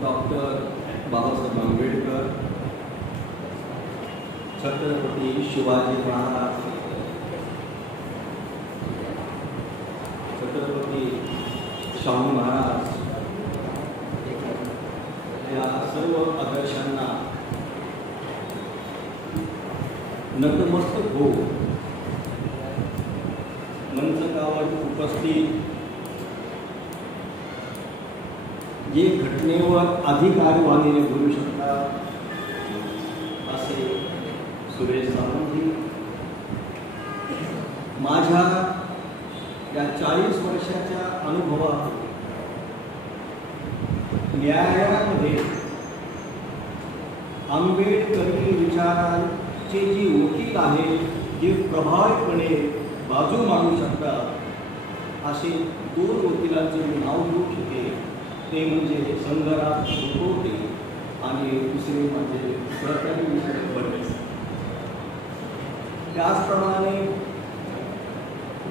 Doctor Babasaheb Ambedkar, Chhatrapati Shivaji Maharaj, Chhatrapati Shahu Maharaj या सर्व आदर्शांना नतमस्तक हो मंचकावर उपस्थित जे घटनेवर अधिकारवाणीने बोलू शकतात असे सुरेश सावंतजी, माझ्या या 40 वर्षाच्या अनुभवात न्यायालयामध्ये आंबेडकरी विचारांचे जी वकील आहे, जे प्रभावीपणे बाजू मांडू शकतात असे 2 वकिलांचे मी नाव घेऊ शकेन. ते म्हणजे संघराज रुपवते आणि दुसरे म्हणजे सहकारी विषय फडणवीस. त्याचप्रमाणे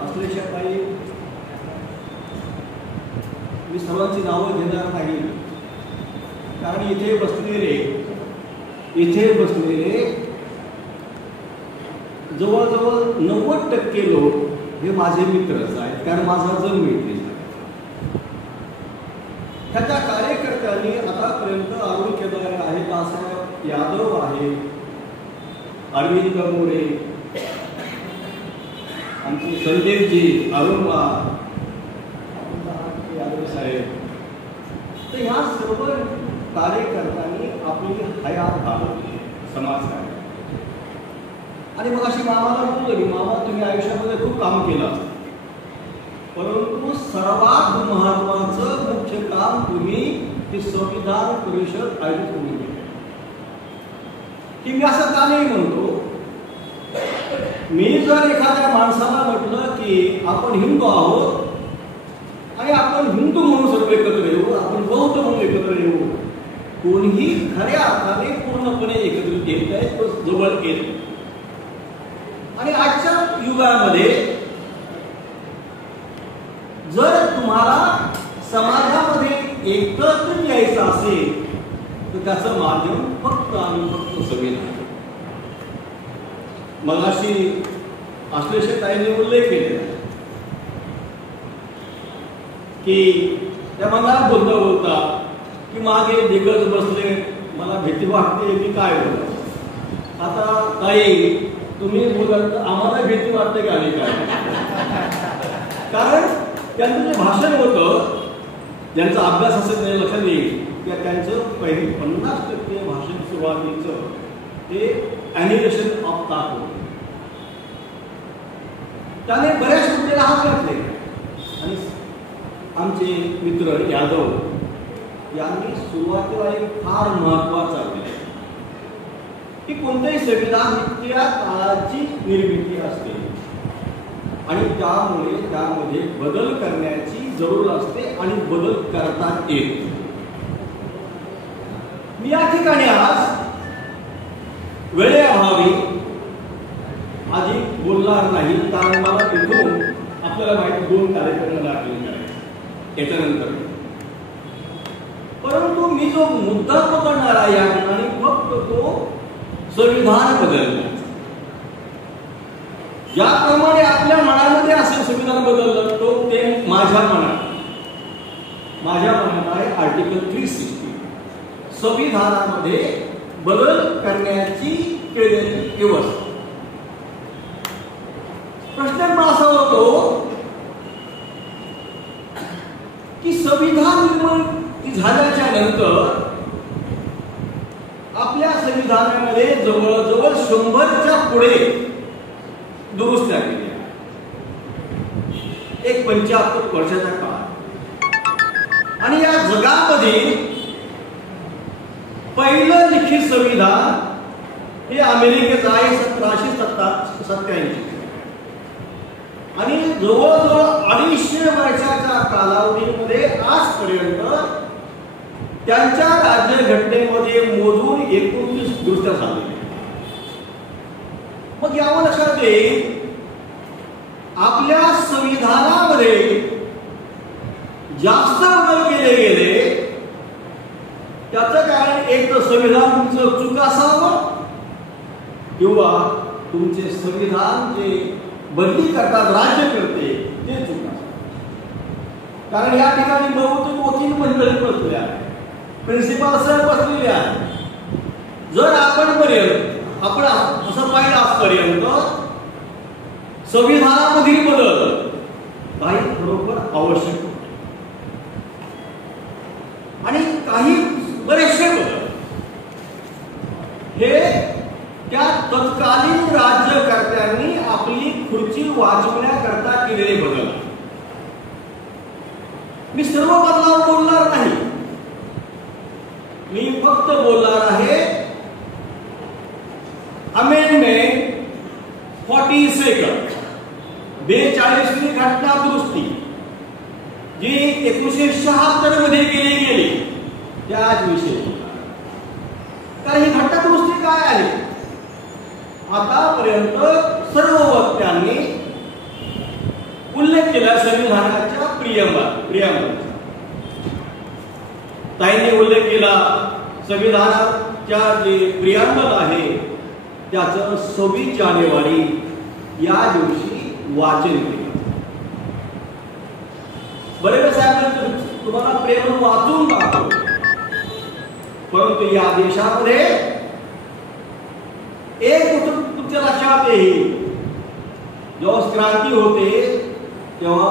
असलेल्या काही मी सर्वांची नावं घेणार नाही, कारण इथे बसलेले जवळजवळ 90% लोक हे माझे मित्रच आहेत, कारण माझा जन्म इथेच आहे. त्याच्या कार्यकर्त्यांनी आतापर्यंत अरुण केदारे आहे, दासाहेब यादव आहे, अरविंद मोरे, आमचे संदेशजी, अरुणला यादव साहेब, तर ह्या सर्व कार्यकर्त्यांनी आपली हयात घालवली समाजकार्य. आणि मग अशी मामाला बोललो मी, मामा तुम्ही आयुष्यामध्ये खूप काम केलं, परंतु सर्वात महत्वाचं मुख्य काम तुम्ही ती संविधान परिषद आयोजित करून केली. की मी असं का नाही म्हणतो, मी जर एखाद्या माणसाला म्हटलं की आपण हिंदू आहोत आणि आपण हिंदू म्हणून सर्व एकत्र येऊ, आपण बौद्ध म्हणून एकत्र येऊ, कोणीही खऱ्या अर्थाने पूर्णपणे एकत्रित येत आहे, तो जवळ येत. आणि आजच्या युगामध्ये जर तुम्हाला समाजामध्ये एकत्र यायचं असेल तर त्याचं माध्यम फक्त आणि फक्त संविधान. मगाशी आश्लेषक ताईंनी उल्लेख केलेला की त्या मला बोलता की मागे दिग्गज बसले, मला भीती वाटते, मी काय बोलतो. आता ताई तुम्ही बोलत आम्हाला भीती वाटते की आम्ही काय, कारण त्यांचं जे भाषण होतं, ज्यांचा अभ्यास असेल त्याच्या लक्षात येईल की त्यांचं पहिले 50% भाषण सुरुवातीचं ते ॲनिमेशन ऑफ ताक होतं. त्याने बऱ्याच मुद्द्याला हात घातले. आणि आमचे मित्र यादव यांनी सुरुवातीला एक फार महत्वाचा केला की कोणतेही संविधान ही त्या काळाची निर्मिती असते आणि त्यामुळे त्यामध्ये बदल करण्याची जरूर असते आणि बदल करता येतो. मी या ठिकाणी आज वेळेअभावी अधिक बोलणार नाही, कारण मला तिथून आपल्याला माहिती 2 कार्यक्रम लागले याच्यानंतर. परंतु मी जो मुद्दा पकडणार आहे या ठिकाणी फक्त तो संविधान बदलण्याचा. ज्याप्रमाणे आपल्या मनामध्ये असेल संविधान बदललं, तो ते माझ्या मनात आहे आर्टिकल 360, संविधानामध्ये बदल करण्याची केलेली व्यवस्था. प्रश्न असा होतो की संविधान निर्माण झाल्याच्या नंतर आपल्या संविधानामध्ये जवळजवळ 100च्या पुढे दुरुस्त्या केल्या. एक 75 वर्षाचा काळ. आणि या जगामध्ये पहिलं लिखित संविधान हे अमेरिकेचं आहे 1787. आणि जवळजवळ 250 वर्षाच्या कालावधीमध्ये आजपर्यंत त्यांच्या राज्यघटनेमध्ये मोजून 29 दुरुस्त्या झालेल्या. मग यावर लक्षात येईल आपल्या संविधानामध्ये जास्त बदल केले गेले त्याचं कारण एक तर संविधान तुमचं चूक असावं किंवा तुमचे संविधान जे बदली करतात राज्य करते ते चूक असावं. कारण या ठिकाणी बहुतेक वकील मंडळी बसलेले आहे, प्रिन्सिपल सर बसलेले आहे. जर आपण असं पाहिलं आजपर्यंत संविधानामधील बदल काही खरोखर आवश्यक होते आणि काही बरेचसे बदल हे त्या तत्कालीन राज्यकर्त्यांनी आपली खुर्ची वाचवण्याकरता केलेले बदल. मी सर्व बदलावर बोलणार नाही, मी फक्त बोलणार आहे अमेंडमेंट 42 42वी घटना दुरुस्ती जी 1976 मध्ये केली गेली त्याच विषयी. तर ही घटना दुरुस्ती काय आहे? आतापर्यंत सर्व वक्त्यांनी उल्लेख केला संविधानाच्या प्रियंबल. ताईंनी उल्लेख केला संविधानाच्या जे प्रियंबल आहे त्याचं 26 जानेवारी या दिवशी वाचन केलं. बरेच साहेब तुम्हाला प्रेम वाचून दाखवलं, परंतु या देशामध्ये एक गोष्ट तुमच्या लक्षात येईल, जेव्हा क्रांती होते तेव्हा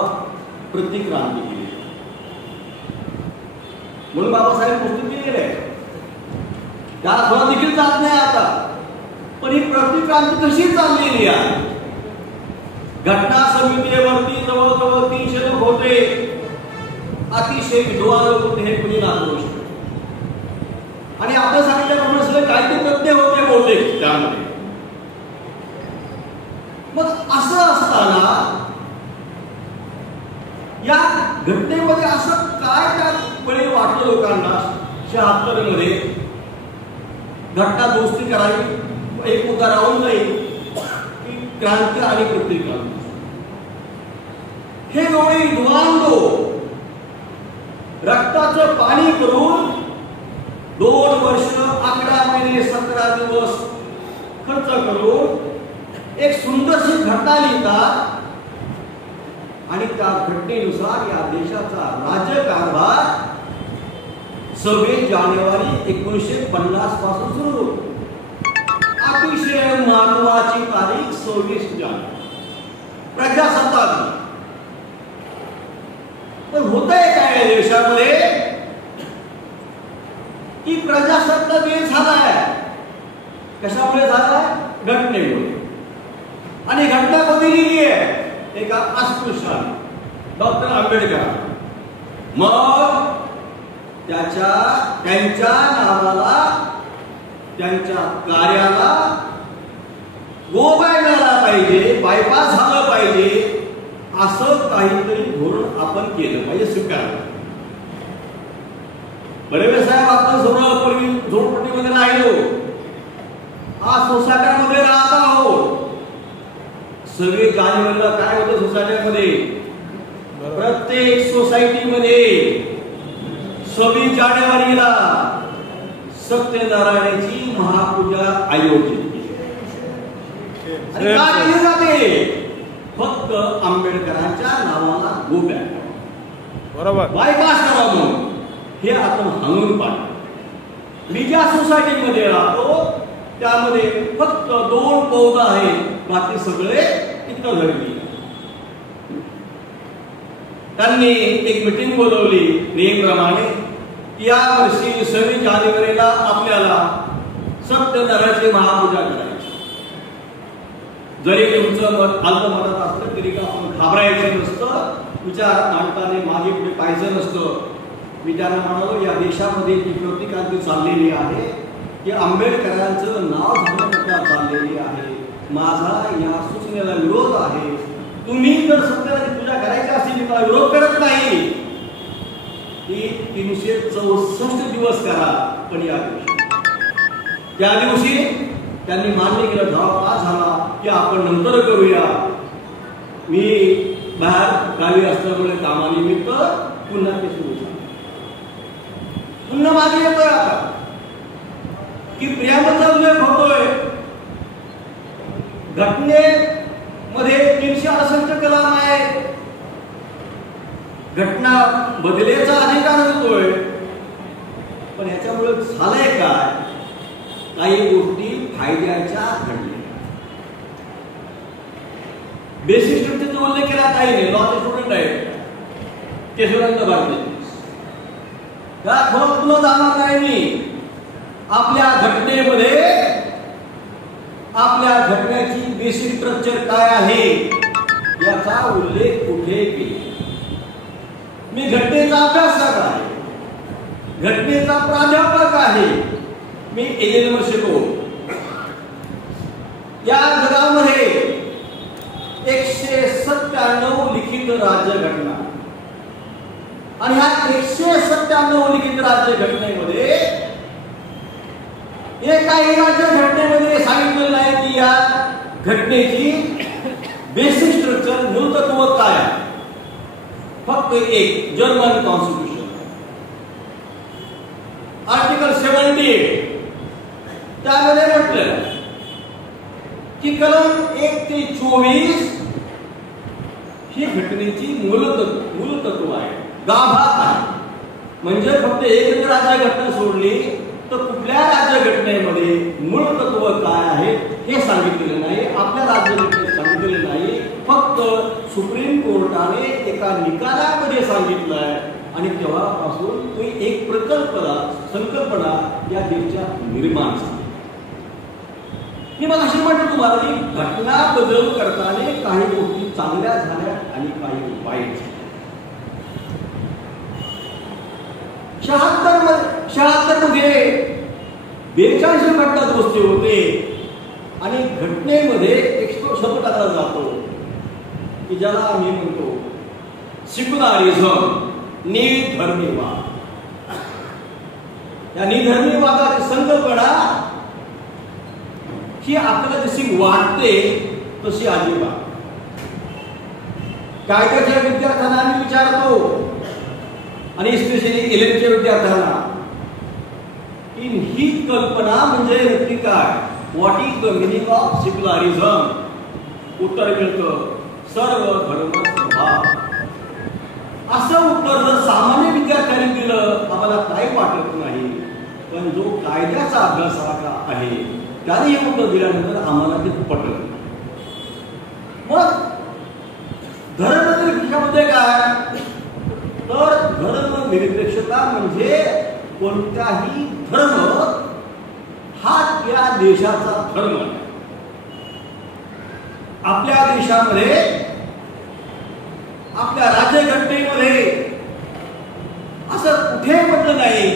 प्रतिक्रांती केली म्हणून बाबासाहेब पुस्तक केलेलं आहे. त्याला थोडा देखील जात नाही आता, पण ही प्रतिक्रांती कशी चाललेली आहे. घटना समितीवरती जवळजवळ 300 लोक होते, अतिशय विद्वान लोक होते, हे कुणी नागरू शकतो. आणि आपण सांगितल्याप्रमाणे सगळे कायदे तज्ञ होते बहुतेक त्यामध्ये. मग असं असताना या घटनेमध्ये असं काय त्या वेळी वाटलं लोकांना 76 मध्ये घटना दुरुस्ती करावी, एक मुद्दा राहून जाईल की क्रांती आणि प्रतिक्रांती. हे एवढे विद्वान लोक रक्ताचं पाणी करून 2 वर्ष 11 महिने 17 दिवस खर्च करून एक सुंदरशी घटना लिहितात आणि त्या घटनेनुसार या देशाचा राज्यकारभार 26 जानेवारी 1950 पासून सुरू होतो. अतिशय महत्वाची तारीख 26 जानेवारी प्रजासत्ताक दिन. पण होतंय काय देशामध्ये की प्रजासत्ताक दिन झालाय. कशामुळे झालाय? घटनेमुळे. आणि घटना कधी लिहिली आहे? एका अस्पृश्याने, डॉक्टर आंबेडकर. मग त्यांच्या नावाला, त्यांच्या कार्याला गोबाय मिळाला पाहिजे, बायपास झालं पाहिजे, असं काहीतरी धोरण आपण केलं पाहिजे, स्वीकारलं. बरेच साहेब आपण पूर्वी झोपडपट्टीमध्ये राहिलो, आज सोसायट्यांमध्ये राहत आहोत. 26 जानेवारीला काय होतं सोसायट्यामध्ये? प्रत्येक सोसायटीमध्ये 26 जानेवारीला सत्यनारायणाची महापूजा आयोजित केली. आणि का केली जाते? फक्त आंबेडकरांच्या नावाला गोब्या बरोबर बायपास करा म्हणून. हे आपण हाणून पाडलं. मी ज्या सोसायटीमध्ये राहतो त्यामध्ये फक्त 2 बौद्ध आहेत, बाकी सगळे इतर धर्मी. त्यांनी एक मीटिंग बोलवली नेहमीप्रमाणे. या वर्षी 26 जानेवारीला आपल्याला सत्यनारायणाची महापूजा करायची. जरी तुमचं मत अल्पमतात असलं तरी का आपण घाबरायचं नसतं, विचार मांडताना मागे पुढे पाहायचं नसतं. मी त्यांना म्हणालो, या देशामध्ये जी प्रतिक्रांती चाललेली आहे की आंबेडकरांचं नाव धरण्याकरता चाललेली आहे. माझा या सूचनेला विरोध आहे. तुम्ही जर सत्यनारायणाची पूजा करायची असेल मी त्याला विरोध करत नाही. ती 364 दिवस करा, पण या दिवशी त्या दिवशी त्यांनी मान्य केलं. ठराव पास झाला की आपण नंतर करूया. मी बाहेर गावी असल्यामुळे कामानिमित्त पुन्हा ते सुरू झालं. पुन्हा मागे येतोय आता की प्रियांबलचा उल्लेख होतोय घटनेमध्ये 368 कलम आहे, घटना बदलेचा अधिकार होतोय. पण याच्यामुळे झालंय काय, काही गोष्टी फायद्याच्या घडल्या. बेसिक स्ट्रक्चरचा उल्लेख केला काही नाही, लॉचे स्टुडंट आहेत केशवराज भारती, त्या खोलात न जाणार नाही मी. आपल्या घटनेमध्ये आपल्या घटनेची बेसिक स्ट्रक्चर काय आहे याचा उल्लेख कुठे केला. मी घटनेचा अभ्यासक आहे, घटनेचा प्राध्यापक आहे, मी एल शिकवतो. या जगामध्ये 197 लिखित राज्यघटना आणि ह्या 197 लिखित राज्यघटनेमध्ये एकाही राज्यघटनेमध्ये सांगितलेलं नाही की या घटनेची बेसिक स्ट्रक्चर मूलतत्व काय आहे. फक्त एक जर्मन कॉन्स्टिट्यूशन आर्टिकल 78 त्यामध्ये म्हटलं की कलम 1 ते 24 ही घटनेची मूलतत्व आहे, गाभा आहे. म्हणजे फक्त एक राज्यघटना सोडली तर कुठल्या राज्यघटनेमध्ये मूलतत्व काय आहे हे सांगितलेलं नाही, आपल्या राज्यघटनेत सांगितलेलं नाही. फक्त सुप्रीम कोर्टाने एका निकालामध्ये सांगितलं आहे आणि तेव्हापासून तो एक संकल्पना या देशात निर्माण झाली. मी मग अशी म्हणतो तुम्हाला की घटना बदल करताना काही गोष्टी चांगल्या झाल्या आणि काही वाईट झाल्या. 76 मध्ये 42 घटना दुरुस्ती होते आणि घटनेमध्ये एक शब्द टाकला जातो की ज्याला आम्ही म्हणतो सेक्युलरिझम, निधर्मीवाद. या निधर्मीवादाची संकल्पना ही आपल्याला जशी वाटते तशी अजिबात. कायद्याच्या विद्यार्थ्यांना आम्ही विचारतो आणि स्पेशली इलेक्ट्रिकच्या विद्यार्थ्यांना की ही कल्पना म्हणजे नक्की काय, what is the meaning of secularism. उत्तर मिळतं सर्व धर्म समभाव. असं उत्तर जर सामान्य विद्यार्थ्यांनी दिलं आम्हाला काही वाटत नाही, पण जो कायद्याचा अभ्यासक आहे त्याने हे उत्तर दिल्यानंतर आम्हाला ते पटलं. मग धर्मनिरपेक्षतेमध्ये काय, तर धर्मनिरपेक्षता म्हणजे कोणताही धर्म हा त्या देशाचा धर्म आहे. आपल्या देशामध्ये आपल्या राज्यघटनेमध्ये असं कुठे म्हटलं नाही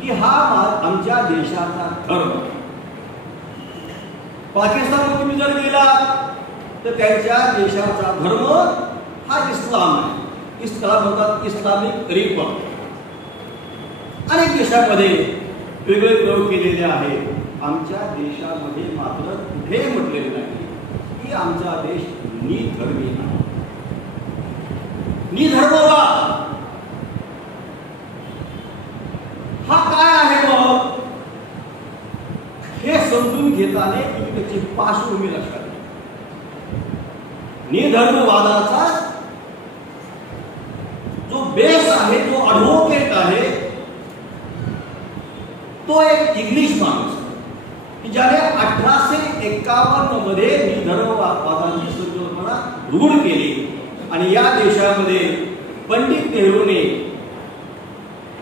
की हा आमच्या देशाचा धर्म. पाकिस्तानमध्ये तुम्ही जर गेला तर त्यांच्या देशाचा धर्म हा इस्लाम आहे. इस्लाम होतात इस्लामिक रिपब्लिक. अनेक देशामध्ये वेगळे प्रयोग केलेले आहेत. आमच्या देशामध्ये मात्र कुठे म्हटलेले नाही की आमचा देश निधर्मी आहे. निधर्मवाद हा काय आहे मग हे समजून घेताना तुम्ही त्याची पार्श्वभूमी लक्षात घ्या. निधर्मवादाचा जो बेस आहे, जो ॲडव्होकेट आहे, तो एक इंग्लिश माणूस की ज्याने 1851 मध्ये निधर्मवादाची संकल्पना रूढ केली आणि या देशामध्ये पंडित नेहरूने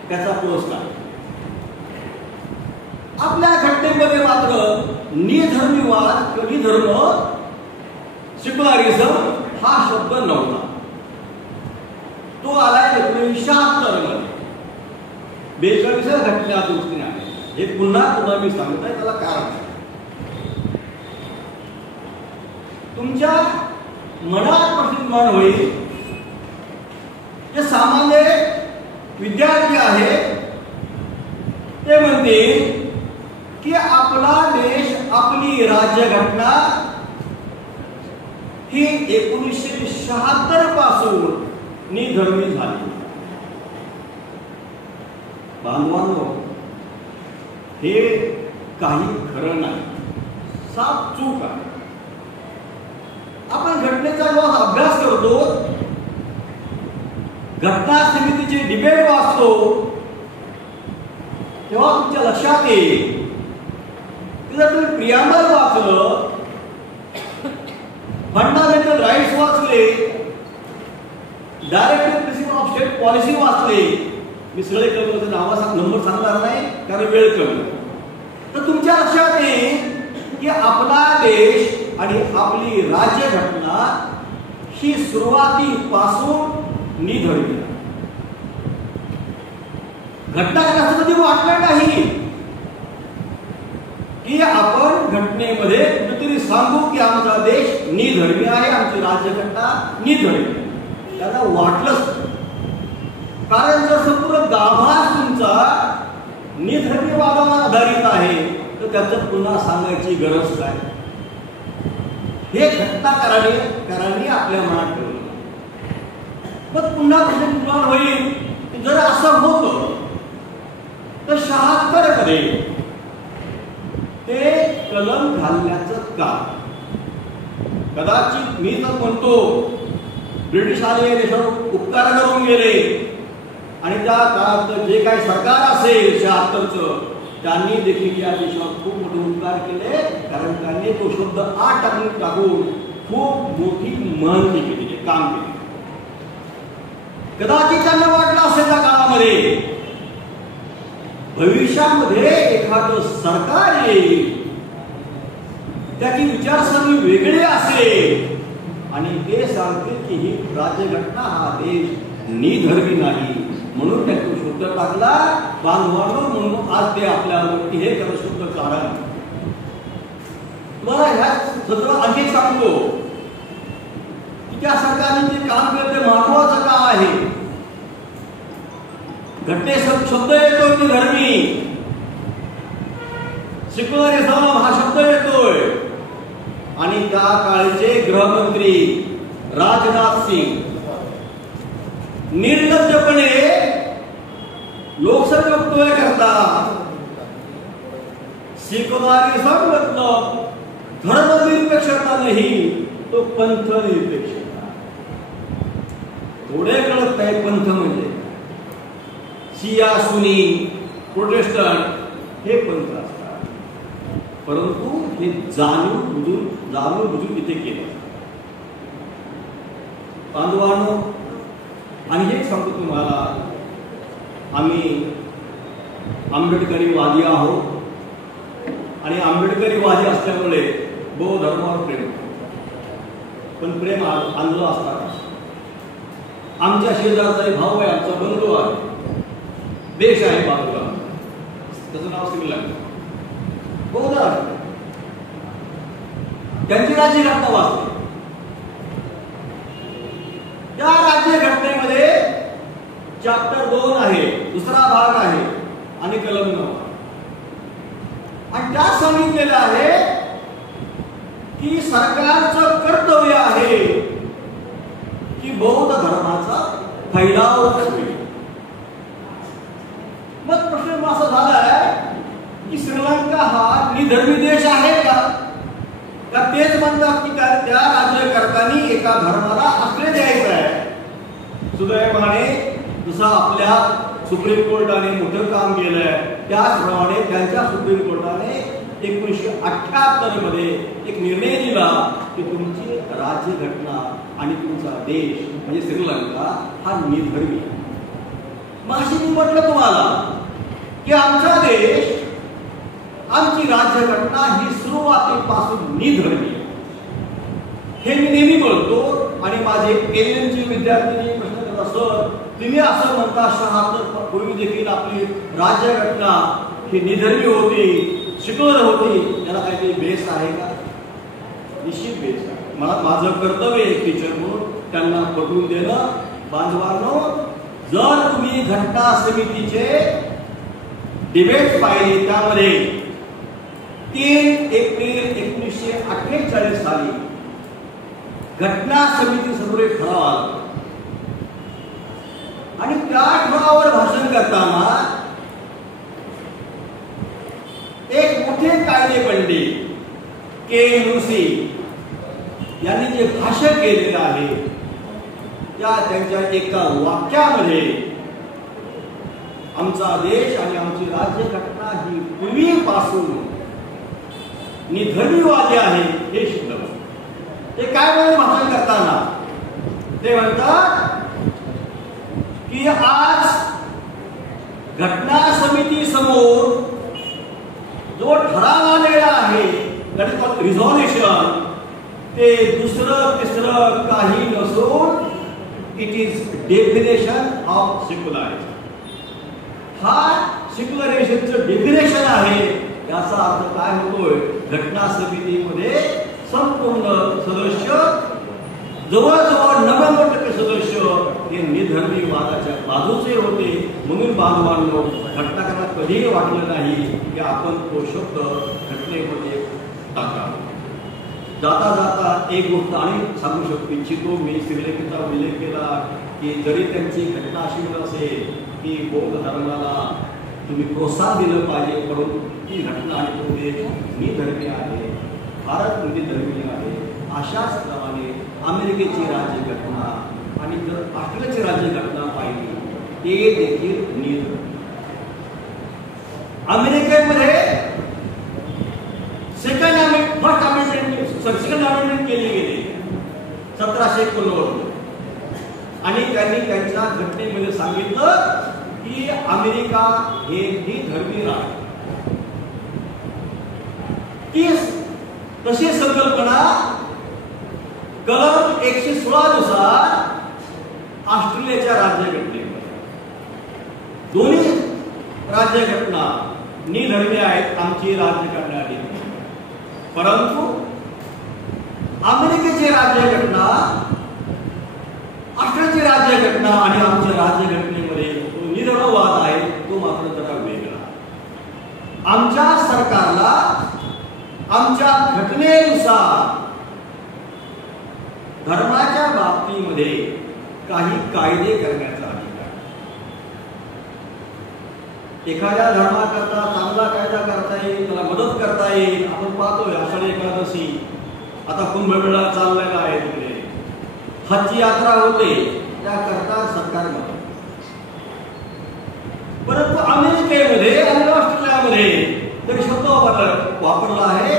त्याचा पुरस्कार. आपल्या घटनेमध्ये मात्र निधर्मीवाद किंवा निधर्म सेक्युलरिझम हा शब्द नव्हता. तो आलाय 1976 मध्ये 42व्या घटना दुरुस्तीने आले. हे पुन्हा मी सांगत आहे, त्याला कारण तुमच्या मनात प्रश्न निर्माण होईल. जे सामान्य विद्यार्थी आहेत ते म्हणतील की आपला देश, आपली राज्यघटना ही 1976 पासून निधर्मी झाली. बांधवांनो, हे काही खरं नाही, साफ चूक आहे. आपण घटनेचा जेव्हा अभ्यास करतो, घटना समितीचे डिबेट वाचतो, तेव्हा तुमच्या लक्षात येईल की जर तुम्ही प्रियांबल वाचलं, फंडामेंटल राईट्स वाचले, directive principle of state policy वाचले, मी सगळे कलमाचे नंबर सांगणार नाही कारण वेळ कमी, तर तुमच्या लक्षात येईल की आपला देश आणि आपली राज्यघटना ही सुरुवातीपासून निधडली. घटना कधी वाटलं नाही की आपण घटनेमध्ये कुठेतरी सांगू की आमचा देश निधर्मी आहे, आमची राज्यघटना निधर्मी. त्यांना वाटलंच, कारण जर संपूर्ण गाभा तुमचा निधर्मीवादावर आधारित आहे तर त्याचं पुन्हा सांगायची गरज काय. हे घटनाकारांनी आपल्या मनात ठेवलं. मग पुन्हा तुझे निर्माण होईल की जर असं होतं तर 76 मध्ये ते कलम घालण्याचं काम कदाचित मी तर म्हणतो ब्रिटिश आले, देशावर उपकार करून गेले आणि त्या काळात जे काही सरकार असेल 76चं, त्यांनी देखील या देशावर खूप मोठे उपकार केले, कारण त्यांनी तो शब्द आत टाकून खूप मोठी मेहनत केली, काम केले. कदाचित त्यांना वाटलं असेल त्या काळामध्ये भविष्यामध्ये एखादं सरकार येईल, त्याची विचारसरणी वेगळी असेल आणि ते सांगतील की ही राज्यघटना हा देश निधर्मी नाही, म्हणून त्यातून शब्द टाकला बांधवांनो. म्हणून आज ते आपल्यावरती हे खरं शुद्ध कारण. मला ह्या सत्र आणखी सांगतो की त्या सरकारने जे काम केलं ते महत्वाचं का आहे. घटनेत शब्द येतोय निधर्मी, सेक्युलरिझम हा शब्द येतोय, आणि त्या काळचे गृहमंत्री राजनाथ सिंग निर्लज्जपणे लोकसभेत वक्तव्य करतात. सेक्युलरिझम मतलब धर्मनिरपेक्षता नाही, तो पंथनिरपेक्षता. थोडे कळत नाही पंथ म्हणजे शिया, सुनी, प्रोटेस्टंट हे पंथ असतात, परंतु हे जाणून बुजून इथे केलं. बांधवांनो, आणि हे सांगतो तुम्हाला, आम्ही आंबेडकरी वादी आहोत आणि आंबेडकरी वादी असल्यामुळे बौद्ध धर्मावर प्रेम, पण प्रेम आणलं असताना आमच्या शेजारचा एक भाऊ आहे, आमचा बंधू आहे, देश आहे बाजूला, त्याचं नाव श्रीलंका, बौद्ध आहे. त्यांची राज्यघटना वाचली. त्या राज्यघटनेमध्ये चॅप्टर 2 आहे, दुसरा भाग आहे आणि कलम 9, आणि त्यात सांगितलेलं आहे की सरकारचं कर्तव्य आहे की बौद्ध धर्माचा फैलाव होईल. मग प्रश्न असा झालाय की श्रीलंका हा निधर्मी देश आहे का तेच म्हणतात की त्या राज्यकर्त्यांनी एका धर्माला आश्रय द्यायचा आहे. सुदैवाने जसं आपल्या सुप्रीम कोर्टाने मोठं काम केलंय, त्याचप्रमाणे त्यांच्या सुप्रीम कोर्टाने 1978 मध्ये एक निर्णय दिला की तुमची राज्यघटना आणि तुमचा देश म्हणजे श्रीलंका हा निधर्मी. मग अशी मी म्हटलं तुम्हाला की आमचा देश, आमची राज्यघटना ही सुरुवातीपासून निधर्मी. हे मी नेहमी बोलतो आणि माझे एलएनचे विद्यार्थी प्रश्न करत असत, तुम्ही असं म्हणता 76 पूर्वी देखील आपली राज्यघटना ही निधर्मी होती, सेक्युलर होती, याला काहीतरी बेस आहे का? निश्चित बेस आहे. मला माझं कर्तव्य एक टीचर म्हणून त्यांना पटवून देणं. बांधवांनो, जर तुम्ही घटना समितीचे डिबेट पाहिले, त्यामध्ये 3 एप्रिल 1948 साली घटना समिती समोर एक ठराव आला आणि त्या ठरावावर भाषण करताना मोठे कायदे पंडित के मुसी यांनी जे भाष्य केलेलं आहे त्या त्यांच्या एका वाक्यामध्ये आमचा देश आणि आमची राज्यघटना ही पूर्वीपासून निधर्मीवादी आहे हे शिकलं. ते काय म्हणून भाषण करताना ते म्हणतात की आज घटना समिती समोर जो ठराव आलेला आहे रिझॉल्युशन ते दुसरं तिसरं काही नसून it is definition of secularism. हा सेक्युलरिझमचं डेफिनेशन आहे. याचा अर्थ काय होतोय? घटना समितीमध्ये संपूर्ण सदस्य जवळजवळ 90% सदस्य हे निधर्मीवादाच्या बाजूचे होते. म्हणून बांधवांनो, घटनाकारांना कधीही वाटलं नाही की आपण तो शब्द घटनेमध्ये टाकावा. जाता जाता एक गोष्ट आणि सांगू शकतो इच्छितो. मी श्रीलेखीचा उल्लेख केला की जरी त्यांची घटना अशी असेल की बौद्ध धर्माला तुम्ही प्रोत्साहन दिलं पाहिजे, परंतु ती घटना आणि तो देश निधर्मी आहे, भारत निधर्मी आहे. अशाच प्रमाणे अमेरिकेची राज्यघटना आणि जर ऑस्ट्रेलियाची राज्यघटना पाहिली ते देखील निधर्मी. अमेरिकेमध्ये फर्स्ट अमेंडमेंट केली गेली 1789 आणि त्यांनी त्यांच्या घटनेमध्ये सांगितलं की अमेरिका हे धर्मी राष्ट्र. ती तशी संकल्पना कलम 116 नुसार ऑस्ट्रेलियाच्या राज्यघटनेमध्ये दोन्ही राज्यघटना निधर्मी आहेत. आमची राज्यघटना आहे, परंतु अमेरिकेची राज्यघटना ऑस्ट्रेलियाची राज्यघटना आणि आमच्या राज्यघटनेमध्ये तो निधर्मवाद आहे, तो मात्र जरा वेगळा. आमच्या सरकारला आमच्या घटनेनुसार धर्माच्या बाबतीमध्ये काही कायदे करण्याचा अधिकार. एखाद्या धर्माकरता चांगला कायदा करता येईल, त्याला मदत करता येईल. आपण पाहतोय आषाढी एकादशी आता कुंभमेळा चाललेला आहे, तिकडे हजची यात्रा होते, त्याकरता सरकार मदत. परंतु अमेरिकेमध्ये आणि ऑस्ट्रेलियामध्ये तरी शब्द वापरला आहे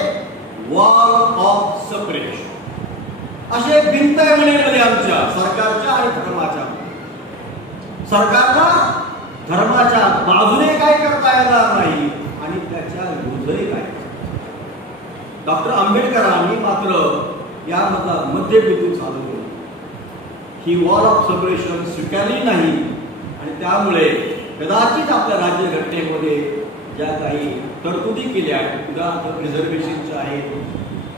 वॉल ऑफ सेपरेशन. असे भिंत आहे मध्ये आमच्या सरकारच्या आणि धर्माच्या. सरकारला धर्माच्या बाजूने काय करता येणार नाही आणि त्याच्या विरुद्धही काय. डॉक्टर आंबेडकरांनी मात्र यामधला मध्यबिंदू साधून ही वॉल ऑफ सेपरेशन स्वीकारली नाही आणि त्यामुळे कदाचित आपल्या राज्यघटनेमध्ये ज्या काही तरतुदी केल्या आहेत, उदाहरणार्थ रिझर्वेशनच्या आहेत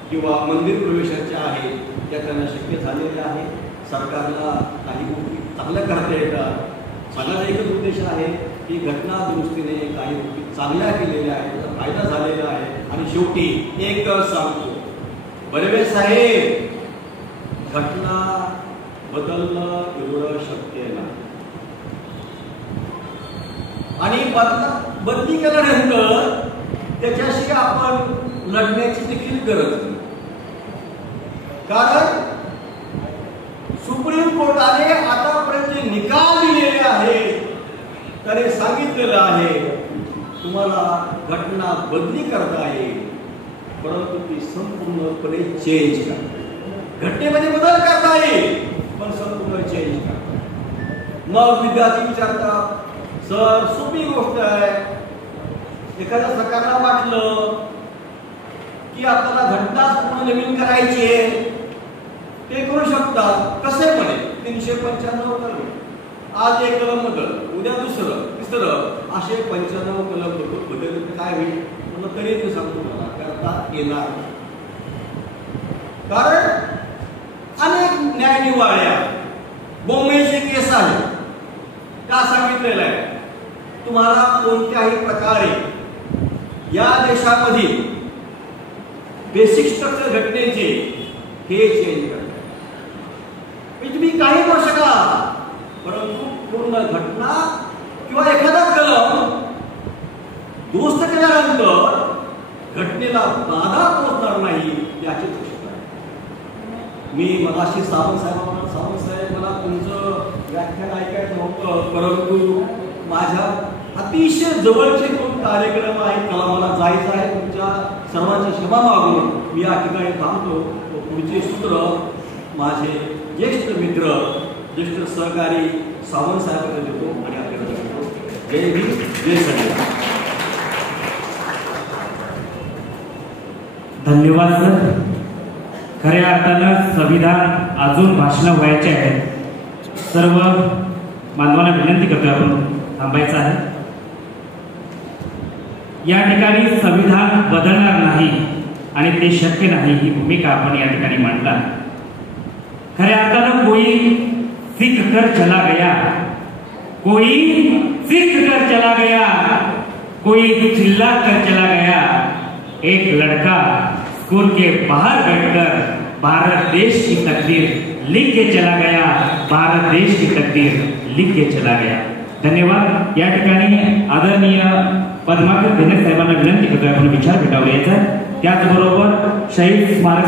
किंवा मंदिर प्रवेशाच्या आहेत, त्या त्यांना शक्य झालेल्या आहे. सरकारला काही गोष्टी चांगल्या करता येतात. सगळ्याचा एकच उद्देश आहे की घटना दुरुस्तीने काही गोष्टी चांगल्या केलेल्या आहेत, त्याचा फायदा झालेला आहे. आणि शेवटी एक सांगतो, बर्वे साहेब, घटना बदलणं एवढं शक्य नाही आणि बदली केल्यानंतर त्याच्याशी आपण लढण्याची देखील गरज नाही. कारण सुप्रीम कोर्टाने आतापर्यंत जे निकाल दिलेले आहेत त्याने सांगितलेलं आहे तुम्हाला घटना बदली करता येईल, परंतु ती संपूर्णपणे चेंज करता. घटनेमध्ये बदल करता येईल पण संपूर्ण चेंज करता. मग विद्यार्थी विचारतात, सर सोपी गोष्ट आहे, एखाद्या सरकारला वाटलं की आपल्याला घटना पूर्ण नवीन करायची आहे, ते करू शकतात. कसे म्हणे 395 कलम, आज एक कलम बदल, उद्या दुसरं तिसरं, असे 95 कलम बदल काय होईल म्हणून तरी ते सांगतो मला करता येणार. कारण अनेक न्यायनिवाड्या बोंबईचे केस आहे, त्या सांगितलेलं आहे तुम्हाला कोणत्याही प्रकारे या देशामधील बेसिक स्ट्रक्चर घटनेचे हे चेंज करतात. तुम्ही काही करू शका, परंतु पूर्ण घटना किंवा एखादा कलम दुरुस्त केल्यानंतर घटनेला बाधा पोहोचणार नाही याची दक्षता आहे. मी मगाशी सावंत साहेब मला तुमचं व्याख्यान ऐकायचं होतं, परंतु माझ्या अतिशय जवळचे दोन कार्यक्रम आहेत, मला मला जायचं आहे. तुमच्या सर्वांच्या क्षमा मागून मी या ठिकाणी थांबतो. पुढचे सूत्र माझे ज्येष्ठ मित्र, ज्येष्ठ सहकारी सावंत साहेबांना देतो आणि आपल्याला देतो. जय भीम, जय संविधान. धन्यवाद सर. खऱ्या अर्थानं संविधान अजून भाषण व्हायचे आहेत. सर्व बांधवांना विनंती करतोय आपण थांबायचं आहे. या ठिकाणी संविधान बदलणार नाही आणि ते शक्य नाही ही भूमिका आपण या ठिकाणी मांडला. खऱ्या अर्थानं कोई सीख कर चला गया, कोई सीख कर चला गया, कोई चिल्ला कर चला गया. एक लड़का स्कूल के बाहर बैठकर भारत देश की तकदीर लिख के चला गया, भारत देश की तकदीर लिख के चला गया. धन्यवाद. या ठिकाणी आदरणीय पद्माकर भेने साहेबांना विनंती करतोय आपण विचार भेटावर यायचा. त्याचबरोबर शहीद स्मारक